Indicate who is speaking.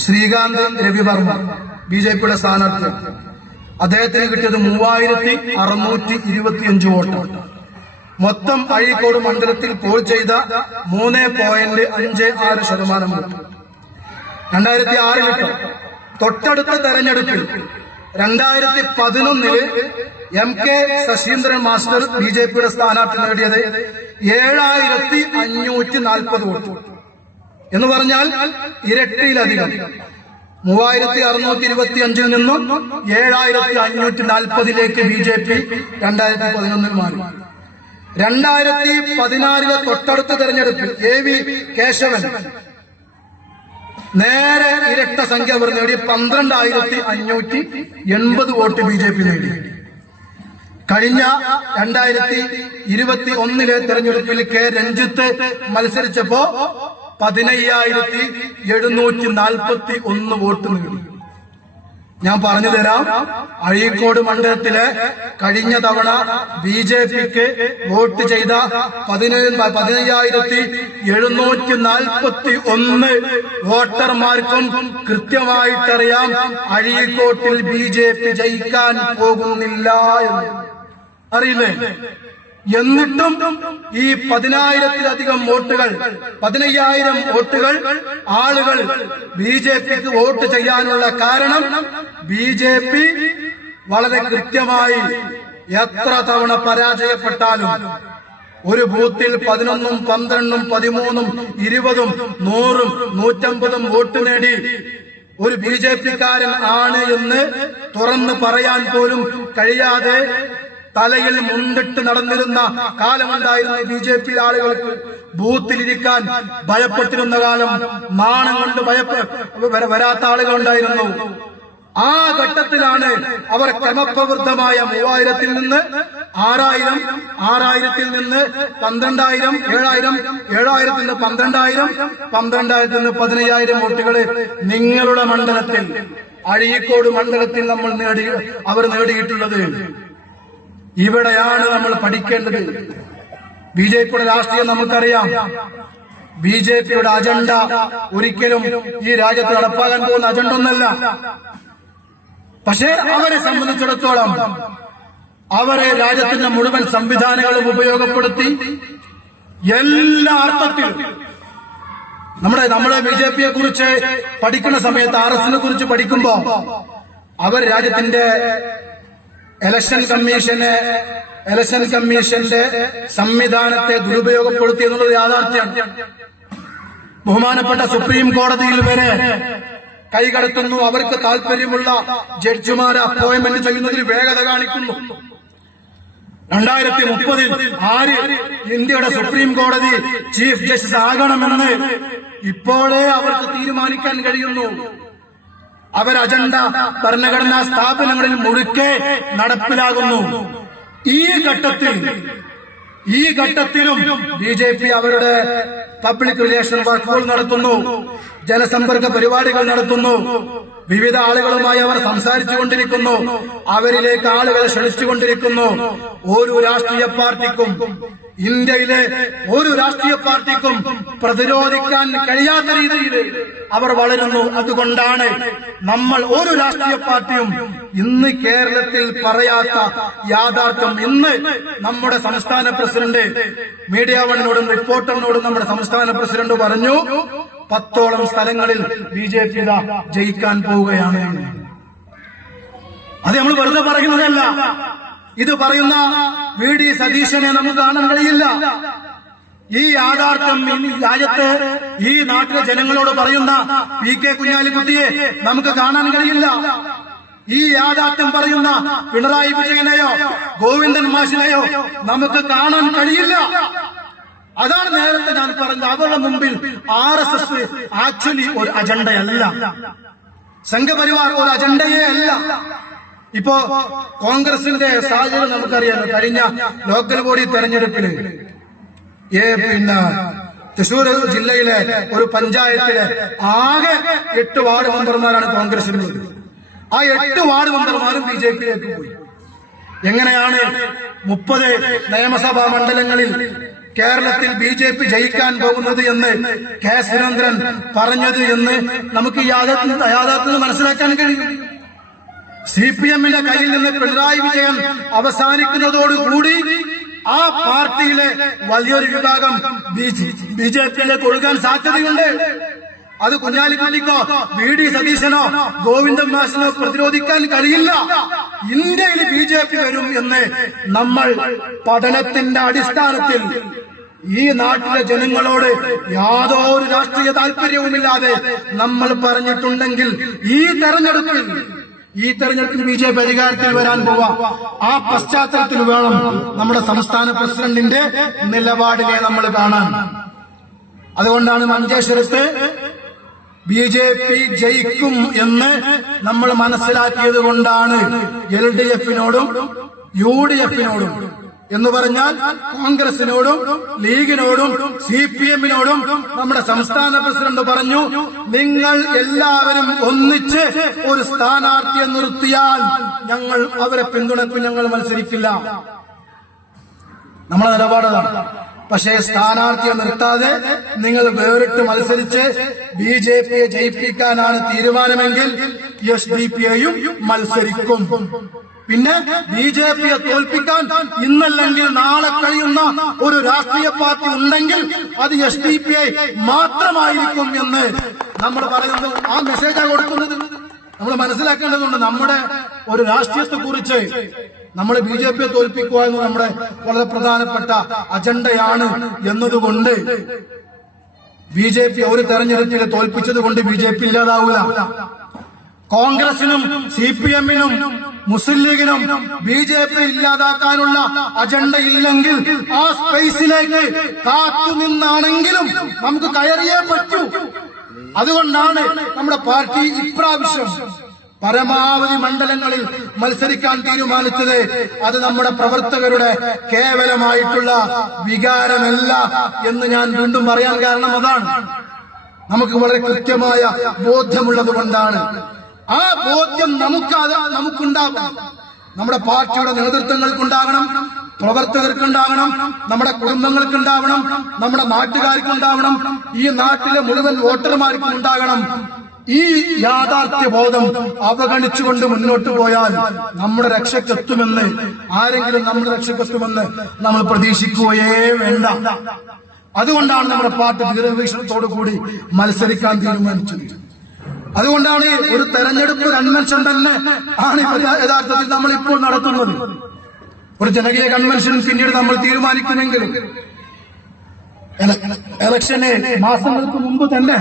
Speaker 1: Srikanth Ravi Varma B J പിയുടെ സ്ഥാനാർത്ഥി. അദ്ദേഹത്തിന് കിട്ടിയത് മൂവായിരത്തി അറുന്നൂറ്റി ഇരുപത്തിയഞ്ച് വോട്ട്. മൊത്തം അഴീക്കോട് മണ്ഡലത്തിൽ പോൾ ചെയ്ത മൂന്ന് പോയിന്റ് അഞ്ച് ആറ് ശതമാനം വോട്ട്. രണ്ടായിരത്തി ആറിലിട്ട് തൊട്ടടുത്ത തെരഞ്ഞെടുപ്പിൽ രണ്ടായിരത്തി പതിനൊന്നിൽ M K Saseendran master B J പിയുടെ സ്ഥാനാർത്ഥി നേടിയത് ഏഴായിരത്തി അഞ്ഞൂറ്റി നാൽപ്പത് വോട്ട്. എന്ന് പറഞ്ഞാൽ ഇരട്ടിയിലധികം. മൂവായിരത്തി അറുന്നൂറ്റി ഇരുപത്തി അഞ്ചിൽ നിന്നും ഏഴായിരത്തി അഞ്ഞൂറ്റി നാൽപ്പതിലേക്ക് ബി ജെ പി രണ്ടായിരത്തി പതിനൊന്നിൽ മാറി. രണ്ടായിരത്തി പതിനാറിലെ തൊട്ടടുത്ത തെരഞ്ഞെടുപ്പിൽ എ വി കേശവൻ നേരെ ഇരട്ട സംഖ്യ അവർ നേടി. പന്ത്രണ്ടായിരത്തി അഞ്ഞൂറ്റി എൺപത് വോട്ട് ബി ജെ പി നേടി. കഴിഞ്ഞ രണ്ടായിരത്തി ഇരുപത്തി ഒന്നിലെ തെരഞ്ഞെടുപ്പിൽ കെ രഞ്ജിത്ത് മത്സരിച്ചപ്പോ പതിനയ്യായിരത്തി എഴുന്നൂറ്റി നാൽപ്പത്തി ഒന്ന് വോട്ട് നേടി. ഞാൻ പറഞ്ഞു തരാം അഴീക്കോട് മണ്ഡലത്തിലെ കഴിഞ്ഞ തവണ ബി ജെ പിക്ക് വോട്ട് ചെയ്ത പതിനേഴ് പതിനയ്യായിരത്തി എഴുന്നൂറ്റി നാൽപ്പത്തി ഒന്ന് വോട്ടർമാർക്കും കൃത്യമായിട്ടറിയാം അഴീക്കോട്ടിൽ ബി ജെ പി ജയിക്കാൻ പോകുന്നില്ല എന്ന്. അറിയില്ലേ എന്നിട്ടും ഈ പതിനായിരത്തിലധികം വോട്ടുകൾ പതിനയ്യായിരം വോട്ടുകൾ ആളുകൾ ബി ജെ പിക്ക് വോട്ട് ചെയ്യാനുള്ള കാരണം ബി ജെ പി വളരെ കൃത്യമായി എത്ര തവണ പരാജയപ്പെട്ടാലും ഒരു ബൂത്തിൽ പതിനൊന്നും പന്ത്രണ്ടും പതിമൂന്നും ഇരുപതും നൂറും നൂറ്റമ്പതും വോട്ട് നേടി ഒരു ബി ജെ പിക്കാരൻ ആണ് എന്ന് തുറന്ന് പറയാൻ പോലും കഴിയാതെ തലയിൽ മുണ്ടിട്ട് നടന്നിരുന്ന കാലമുണ്ടായിരുന്ന ബി ജെ പി ആളുകൾക്ക് ബൂത്തിലിരിക്കാൻ ഭയപ്പെട്ടിരുന്ന കാലം നാണം കൊണ്ട് ഭയപ്പെ വരാത്ത വരാത്ത ആളുകളുണ്ടായിരുന്നു ആ ഘട്ടത്തിലാണ് അവർ ക്രമപ്രവൃദ്ധമായ മൂവായിരത്തിൽ നിന്ന് ആറായിരം ആറായിരത്തിൽ നിന്ന് പന്ത്രണ്ടായിരം ഏഴായിരം ഏഴായിരത്തിൽ നിന്ന് പന്ത്രണ്ടായിരം പന്ത്രണ്ടായിരത്തിൽ നിന്ന് പതിനയ്യായിരം വോട്ടുകൾ നിങ്ങളുടെ മണ്ഡലത്തിൽ അഴീക്കോട് മണ്ഡലത്തിൽ നമ്മൾ നേടി അവർ നേടിയിട്ടുള്ളത്. ഇവിടെയാണ് നമ്മൾ പഠിക്കേണ്ടത്. ബി ജെ പിയുടെ രാഷ്ട്രീയം നമുക്കറിയാം. ബി ജെ പിയുടെ അജണ്ട ഒരിക്കലും ഈ രാജ്യത്ത് നടപ്പാക്കാൻ പോകുന്ന അജണ്ട ഒന്നല്ല. പക്ഷേ അവരെ സംബന്ധിച്ചിടത്തോളം അവരെ രാജ്യത്തിന്റെ മുഴുവൻ സംവിധാനങ്ങളും ഉപയോഗപ്പെടുത്തി എല്ലാ അർത്ഥത്തിലും നമ്മുടെ നമ്മുടെ ബി ജെ പിയെ കുറിച്ച് പഠിക്കുന്ന സമയത്ത് ആർ എസിനെ കുറിച്ച് പഠിക്കുമ്പോ അവർ രാജ്യത്തിന്റെ ഇലക്ഷൻ കമ്മീഷനെ ഇലക്ഷൻ കമ്മീഷന്റെ സംവിധാനത്തെ ദുരുപയോഗപ്പെടുത്തി എന്നുള്ളത് യാഥാർത്ഥ്യമാണ് ബഹുമാനപ്പെട്ട സുപ്രീം കോടതിയിൽ വരെ കൈകടത്തുന്നു അവർക്ക് താല്പര്യമുള്ള ജഡ്ജിമാരെ അപ്പോയിന്റ്മെന്റ് ചെയ്യുന്നതിൽ വേഗത കാണിക്കുന്നു. രണ്ടായിരത്തി മുപ്പതിൽ ആര് ഇന്ത്യയുടെ സുപ്രീം കോടതി ചീഫ് ജസ്റ്റിസ് ആകണമെന്ന് ഇപ്പോഴേ അവർക്ക് തീരുമാനിക്കാൻ കഴിയുന്നു. അവർ അജണ്ട ഭരണഘടനാ സ്ഥാപനങ്ങളിൽ മുഴുക്കെ നടപ്പിലാകുന്നു. ഈ ഘട്ടത്തിൽ ഈ ഘട്ടത്തിലും ബി ജെ പി അവരുടെ പബ്ലിക് റിലേഷൻ വർക്കുകൾ നടത്തുന്നു ജനസമ്പർക്ക പരിപാടികൾ നടത്തുന്നു വിവിധ ആളുകളുമായി അവർ സംസാരിച്ചു കൊണ്ടിരിക്കുന്നു അവരിലേക്ക് ആളുകളെ ക്ഷണിച്ചുകൊണ്ടിരിക്കുന്നു ഓരോ രാഷ്ട്രീയ പാർട്ടിക്കും ഇന്ത്യയിലെ ഒരു രാഷ്ട്രീയ പാർട്ടിക്കും പ്രതിരോധിക്കാൻ കഴിയാത്ത രീതിയിൽ അവർ വളരുന്നു. അതുകൊണ്ടാണ് നമ്മൾ ഒരു രാഷ്ട്രീയ പാർട്ടിയും ഇന്ന് കേരളത്തിൽ പറയാത്ത യാഥാർത്ഥ്യം. ഇന്ന് നമ്മുടെ സംസ്ഥാന പ്രസിഡന്റ് മീഡിയ വണ്ണിനോടും റിപ്പോർട്ടറിനോടും നമ്മുടെ സംസ്ഥാന പ്രസിഡന്റ് പറഞ്ഞു പത്തോളം സ്ഥലങ്ങളിൽ ബി ജെ പി ജയിക്കാൻ പോവുകയാണ്. അത് നമ്മൾ വെറുതെ പറയുന്നതല്ല. ഇത് പറയുന്ന വി ഡി സതീശനെ നമുക്ക് കാണാൻ കഴിയില്ല. ഈ യാഥാർത്ഥ്യം രാജ്യത്ത് ഈ നാട്ടിലെ ജനങ്ങളോട് പറയുന്ന പി കെ കുഞ്ഞാലിക്കുട്ടിയെ നമുക്ക് കാണാൻ കഴിയില്ല. ഈ യാഥാർത്ഥ്യം പറയുന്ന പിണറായി വിജയനെയോ ഗോവിന്ദൻ മാഷിനെയോ നമുക്ക് കാണാൻ കഴിയില്ല. അതാണ് നേരത്തെ ഞാൻ പറഞ്ഞത്. അവരുടെ മുമ്പിൽ ആർ എസ് എസ് ആക്ച്വലി ഒരു അജണ്ടയല്ല സംഘപരിവാർ ഒരു അജണ്ടയേ അല്ല. ഇപ്പോ കോൺഗ്രസിന്റെ സാഹചര്യം നമുക്കറിയാലോ. കഴിഞ്ഞ ലോക്കൽ ബോഡി തെരഞ്ഞെടുപ്പിൽ ഏ പിന്നെ തൃശൂർ ജില്ലയിലെ ഒരു പഞ്ചായത്തിലെ ആകെ എട്ട് വാർഡ് മെമ്പർമാരാണ് കോൺഗ്രസിനുള്ളത്. ആ എട്ട് വാർഡ് മെമ്പർമാരും ബി ജെ പിയിലേക്ക് പോയി. എങ്ങനെയാണ് മുപ്പത് നിയമസഭാ മണ്ഡലങ്ങളിൽ കേരളത്തിൽ ബി ജെ പി ജയിക്കാൻ പോകുന്നത് എന്ന് കെ സുരേന്ദ്രൻ പറഞ്ഞത് എന്ന് നമുക്ക് യാഥാർത്ഥ്യം മനസ്സിലാക്കാൻ കഴിയും? സി പി എമ്മിന്റെ കയ്യിൽ നിന്ന് പിണറായി വിജയൻ അവസാനിക്കുന്നതോടുകൂടി ആ പാർട്ടിയിലെ വലിയൊരു വിഭാഗം ബി ജെ പിയിലേക്ക് ഒഴുകാൻ സാധ്യതയുണ്ട്. അത് കുഞ്ഞാലിക്കുട്ടിക്കോ വി ഡി സതീശനോ ഗോവിന്ദൻ മാഷിനോ പ്രതിരോധിക്കാൻ കഴിയില്ല. ഇന്ത്യയിൽ ബി ജെ പി വരും എന്ന് നമ്മൾ പഠനത്തിന്റെ അടിസ്ഥാനത്തിൽ ഈ നാട്ടിലെ ജനങ്ങളോട് യാതൊരു രാഷ്ട്രീയ താല്പര്യവുമില്ലാതെ നമ്മൾ പറഞ്ഞിട്ടുണ്ടെങ്കിൽ ഈ തെരഞ്ഞെടുപ്പിൽ ഈ തെരഞ്ഞെടുപ്പിൽ ബി ജെ പി അധികാരത്തിൽ വരാൻ പോവാ. ആ പശ്ചാത്തലത്തിൽ വേണം നമ്മുടെ സംസ്ഥാന പ്രസിഡന്റിന്റെ നിലപാടിനെ നമ്മൾ കാണാൻ. അതുകൊണ്ടാണ് മഞ്ചേശ്വരത്ത് ബി ജെ പി ജയിക്കും എന്ന് നമ്മൾ മനസ്സിലാക്കിയത് കൊണ്ടാണ് എൽ ഡി എഫിനോടും യു ഡി എഫിനോടും എന്ന് പറഞ്ഞാൽ കോൺഗ്രസിനോടും ലീഗിനോടും സി പി എമ്മിനോടും നമ്മുടെ സംസ്ഥാന പ്രസിഡന്റ് പറഞ്ഞു നിങ്ങൾ എല്ലാവരും ഒന്നിച്ച് ഒരു സ്ഥാനാർത്ഥിയെ നിർത്തിയാൽ ഞങ്ങൾ അവരെ പിന്തുണയ്ക്കും ഞങ്ങൾ മത്സരിക്കില്ല. നമ്മളെ നിലപാടതാണ് പക്ഷേ സ്ഥാനാർത്ഥിയെ നിർത്താതെ നിങ്ങൾ വേറിട്ട് മത്സരിച്ച് ബി ജെ പിയെ ജയിപ്പിക്കാനാണ് തീരുമാനമെങ്കിൽ എസ് ഡി പി ഐയും മത്സരിക്കും. പിന്നെ ബി ജെ പിയെ തോൽപ്പിക്കാൻ ഇന്നല്ലെങ്കിൽ നാളെ കഴിയുന്ന ഒരു രാഷ്ട്രീയ പാർട്ടി ഉണ്ടെങ്കിൽ അത് എസ് ഡി പി ഐ മാത്രമായിരിക്കും എന്ന് നമ്മൾ പറയുന്നത് ആ മെസ്സേജാണ് കൊടുക്കുന്നത്. നമ്മൾ മനസ്സിലാക്കേണ്ടതുണ്ട് നമ്മുടെ ഒരു രാഷ്ട്രീയത്തെ കുറിച്ച് നമ്മൾ ബി ജെ പിയെ തോൽപ്പിക്കുക എന്ന് നമ്മുടെ വളരെ പ്രധാനപ്പെട്ട അജണ്ടയാണ് എന്നതുകൊണ്ട് ബി ജെ പി ഒരു തെരഞ്ഞെടുപ്പിൽ തോൽപ്പിച്ചത് കൊണ്ട് ബി ജെ പി ഇല്ലാതാവില്ല കോൺഗ്രസിനും സി പി എമ്മിനും മുസ്ലിം ലീഗിനും ബി ജെ പി ഇല്ലാതാക്കാനുള്ള അജണ്ട ഇല്ലെങ്കിൽ ആ സ്പേസിലേക്ക് കാത്തുനിന്നാണെങ്കിലും നമുക്ക് കയറിയേ പറ്റൂ. അതുകൊണ്ടാണ് നമ്മുടെ പാർട്ടി ഇപ്രാവശ്യം പരമാവധി മണ്ഡലങ്ങളിൽ മത്സരിക്കാൻ തീരുമാനിച്ചത്. അത് നമ്മുടെ പ്രവർത്തകരുടെ കേവലമായിട്ടുള്ള വികാരമല്ല എന്ന് ഞാൻ വീണ്ടും പറയാൻ കാരണം അതാണ്. നമുക്ക് വളരെ കൃത്യമായ ബോധ്യമുള്ളത് കൊണ്ടാണ് ആ ബോധ്യം നമുക്ക് അത് നമുക്കുണ്ടാകും. നമ്മുടെ പാർട്ടിയുടെ നേതൃത്വങ്ങൾക്കുണ്ടാകണം പ്രവർത്തകർക്കുണ്ടാകണം നമ്മുടെ കുടുംബങ്ങൾക്കുണ്ടാവണം നമ്മുടെ നാട്ടുകാർക്കുണ്ടാവണം ഈ നാട്ടിലെ മുഴുവൻ വോട്ടർമാർക്കും ഉണ്ടാകണം. ഈ യാഥാർത്ഥ്യ ബോധം അവഗണിച്ചുകൊണ്ട് മുന്നോട്ട് പോയാൽ നമ്മുടെ രക്ഷക്കെത്തുമെന്ന് ആരെങ്കിലും നമ്മുടെ രക്ഷക്കെത്തുമെന്ന് നമ്മൾ പ്രതീക്ഷിക്കുകയേ വേണ്ട. അതുകൊണ്ടാണ് നമ്മുടെ പാർട്ടി ദീർഘവീക്ഷണത്തോടു കൂടി മത്സരിക്കാൻ തീരുമാനിച്ചത്. അതുകൊണ്ടാണ് ഒരു തെരഞ്ഞെടുപ്പ് കൺവെൻഷൻ തന്നെ ആണ് യഥാർത്ഥത്തിൽ നമ്മൾ ഇപ്പോൾ നടത്തുന്നത്. ഒരു ജനകീയ കൺവെൻഷൻ പിന്നീട് നമ്മൾ തീരുമാനിക്കുമെങ്കിലും ഇലക്ഷന് മാസങ്ങൾക്ക് മുമ്പ് തന്നെ